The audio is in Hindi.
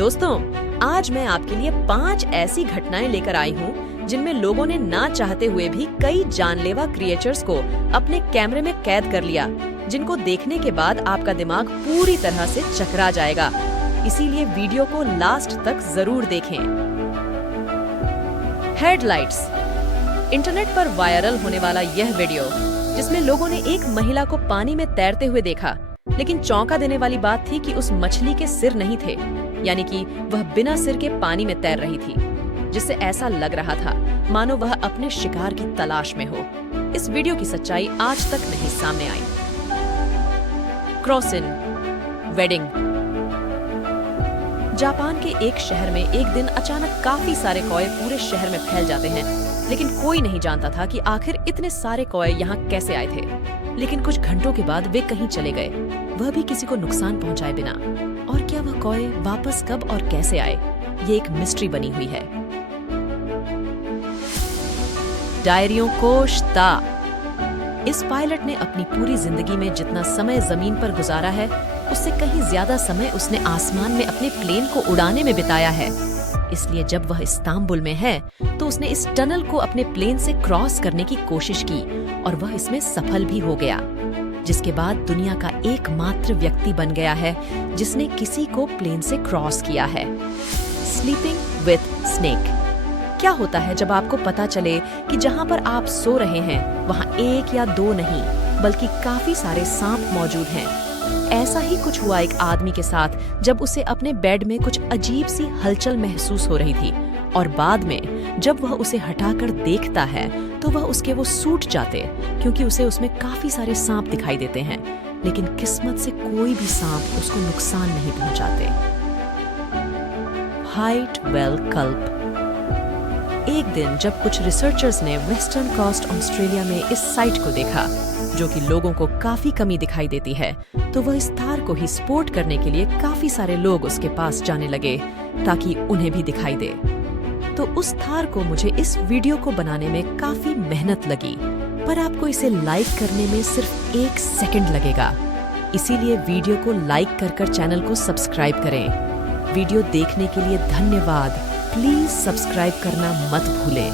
दोस्तों, आज मैं आपके लिए 5 ऐसी घटनाएं लेकर आई हूँ जिनमें लोगों ने ना चाहते हुए भी कई जानलेवा क्रिएचर्स को अपने कैमरे में कैद कर लिया, जिनको देखने के बाद आपका दिमाग पूरी तरह से चकरा जाएगा। इसीलिए वीडियो को लास्ट तक जरूर देखें। हेडलाइट्स। इंटरनेट पर वायरल होने वाला यह वीडियो, जिसमें लोगों ने एक महिला को पानी में तैरते हुए देखा, लेकिन चौंका देने वाली बात थी कि उस मछली के सिर नहीं थे, यानी कि वह बिना सिर के पानी में तैर रही थी, जिससे ऐसा लग रहा था मानो वह अपने शिकार की तलाश में हो। इस वीडियो की सच्चाई आज तक नहीं सामने आई। Cross in wedding. जापान के एक शहर में एक दिन अचानक काफी सारे कौए पूरे शहर में फैल जाते हैं, लेकिन कोई नहीं जानता था कि आखिर इतने सारे कौए यहाँ कैसे आए थे। लेकिन कुछ घंटों के बाद वे कहीं चले गए, वह भी किसी को नुकसान पहुंचाए बिना। और क्या वह कौए वापस कब और कैसे आए, ये एक मिस्ट्री बनी हुई है। डायरियों को श्ता। इस पायलट ने अपनी पूरी जिंदगी में जितना समय जमीन पर गुजारा है, उससे कहीं ज्यादा समय उसने आसमान में अपने प्लेन को उड़ाने में बिताया है। इसलिए जब वह इस्तांबुल में है तो उसने इस टनल को अपने प्लेन से क्रॉस करने की कोशिश की और वह इसमें सफल भी हो गया, जिसके बाद दुनिया का एकमात्र व्यक्ति बन गया है जिसने किसी को प्लेन से क्रॉस किया है। Sleeping with snake. क्या होता है जब आपको पता चले कि जहां पर आप सो रहे हैं वहां 1 या 2 नहीं बल्कि काफी सारे सांप मौजूद हैं। ऐसा ही कुछ हुआ एक आदमी के साथ जब उसे अपने बेड में कुछ अजीब सी हलचल महसूस हो रही थी, और बाद में जब वह उसे हटाकर देखता है तो वह उसके वो सूट जाते, क्योंकि उसे उसमें काफी सारे सांप दिखाई देते हैं, लेकिन किस्मत से कोई भी सांप उसको नुकसान नहीं पहुंचाते। हाइट वेल कल्प। एक दिन जब कुछ रिसर्चर्स ने वेस्टर्न कोस्ट ऑस्ट्रेलिया में इस साइट को देखा, जो कि लोगों को काफी कमी दिखाई देती है, तो वह इस तार को ही स्पोर्ट करने के लिए काफी सारे लोग उसके पास जाने लगे ताकि उन्हें भी दिखाई दे। तो उस तार को मुझे इस वीडियो को बनाने में काफी मेहनत लगी, पर आपको इसे लाइक करने में सिर्फ 1 सेकंड लगेगा। इसीलिए वीडियो को लाइक कर चैनल को सब्सक्राइब करें। वीडियो देखने के लिए धन्यवाद। प्लीज सब्सक्राइब करना मत भूलें।